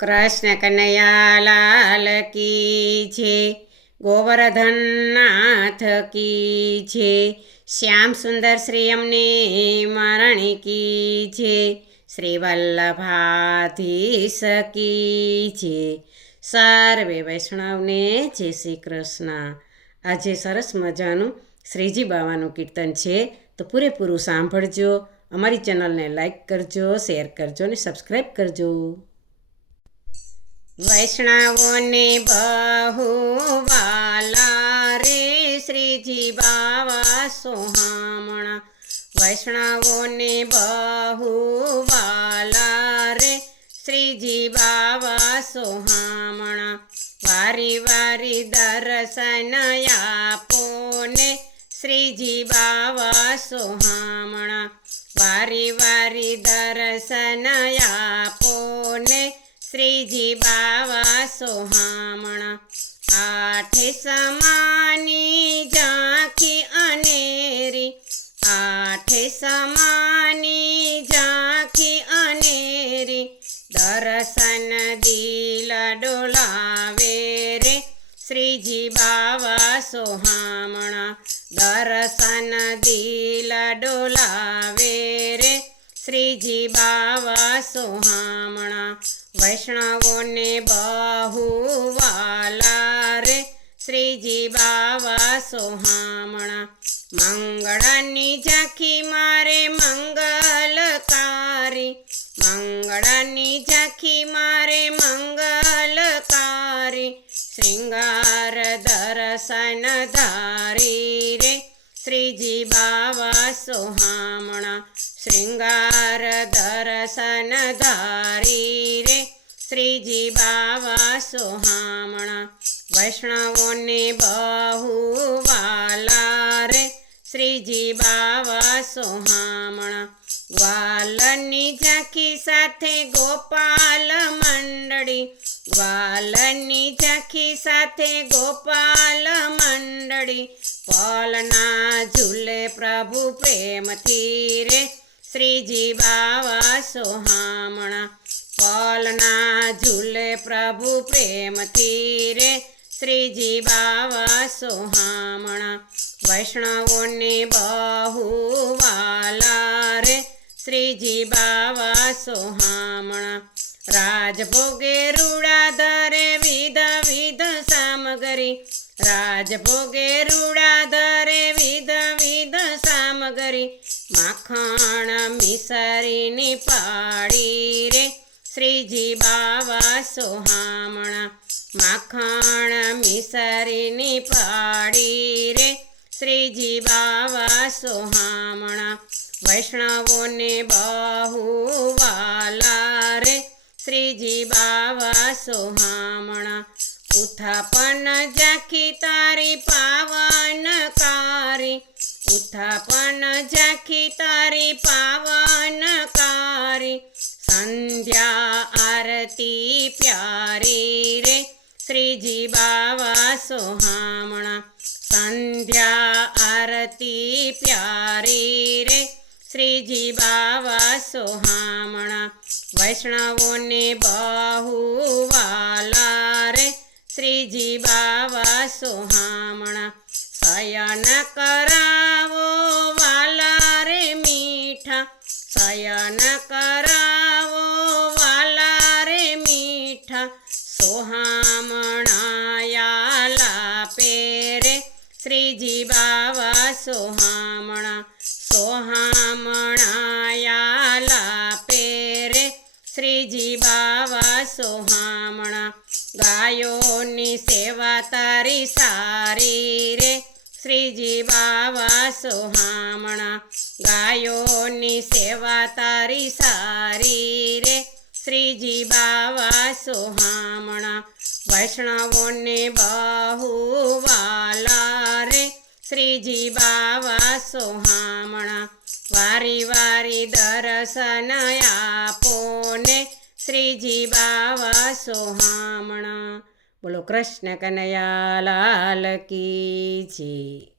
કૃષ્ણ કનૈયા લાલ કી છે, ગોવર્ધન નાથ કી છે, શ્યામ સુંદર શ્રી અમને મરણી કી છે, શ્રી વલ્લભાધીશ કી છે. સર્વે વૈષ્ણવને જય શ્રી કૃષ્ણ. આજે સરસ મજાનું શ્રીજી બાવાનું કીર્તન છે, તો પૂરેપૂરું સાંભળજો. અમારી ચેનલને લાઈક કરજો, શેર કરજો અને સબસ્ક્રાઈબ કરજો. વૈષ્ણવોને બહુ વાલા રે શ્રીજી બાવા સોહામણા. વૈષ્ણવોને બહુ વાલા રે શ્રીજી બાવા સોહામણા. વારી વારી દર્શન આપો ને શ્રીજી બાવા સોહામણા. વારી વારી દર્શન આપો ને શ્રીજી બાવા સોહામણા. આઠે સમાની ઝાંખી અનેરી, આઠે સમાની ઝાંખી અનેરી, દર્શન દિલ ડોલાવે રે શ્રીજી બાવા સોહામણા. દર્શન દિલ ડોલાવે રે શ્રીજી બાવા સોહામણા. વૈષ્ણવોને બહુ વાલા રે શ્રીજી બાવા સોહામણા. મંગળાની ઝાંખી મારે મંગલકારી, મંગળાની ઝાંખી મારે મંગલકારી, શ્રૃંગાર દર્શન ધારી રે શ્રીજી બાવા સોહામણા. શ્રૃંગાર દર્શન ધારી રે શ્રીજી બાવા સોહામણા. વૈષ્ણવોને બહુ વાલા રે શ્રીજી બાવા સોહામણા. ગ્વાલની ઝાંખી સાથે ગોપાલ મંડળી, ગ્વાલની ઝાંખી સાથે ગોપાલ મંડળી, પલના ઝૂલે પ્રભુ પ્રેમથી રે શ્રીજી બાવા સોહામણા. પલના ઝૂલે પ્રભુ પ્રેમથી રે શ્રીજી બાવા સોહામણા. વૈષ્ણવોને બહુ વાલા રે શ્રીજી બાવા સોહામણા. રાજભોગે રૂડા ધરે વિધ વિધ સામગરી, રાજભોગે રૂડા ધરે વિધ વિધ સામગરી, માખણ મિસરીની પાડી રે શ્રીજી બાવા સોહામણા. માખણ મિસરીની પાડી રે શ્રીજી બાવા સોહામણા. વૈષ્ણવોને બહુ વાલા રે શ્રીજી બાવા સોહામણા. ઉત્થાપન ઝાંખી તારી પાવનકારી, ઉત્થાપન ઝાંખી તારી પાવનકારી, સંધ્યા આરતી પ્યારી રે શ્રીજી બાવા સોહામણા. સંધ્યા આરતી પ્યારી રે શ્રીજી બાવા સોહામણા. વૈષ્ણવોને બહુ વાલા રે શ્રીજી બાવા સોહામણા. શયન કરાવો વાલા રે મીઠા, શયન કરાવો વાલા રે મીઠા, સોહામણા લાપે રે શ્રીજી બાવા સોહામણા. સોહામણા લાપે રે શ્રીજી બાવા સોહામણા. ગાયોની સેવા તારી સારી રે શ્રીજી બાવા સોહામણા. ગાયોની સેવા તારી સારી રે શ્રીજી બાવા સોહામણા. વૈષ્ણવોને બહુ વાલા રે શ્રીજી બાવા સોહામણા. વારી વારી દર્શન આપો ને શ્રીજી બાવા સોહામણા. બોલો કૃષ્ણ કનૈયા લાલ કી જય.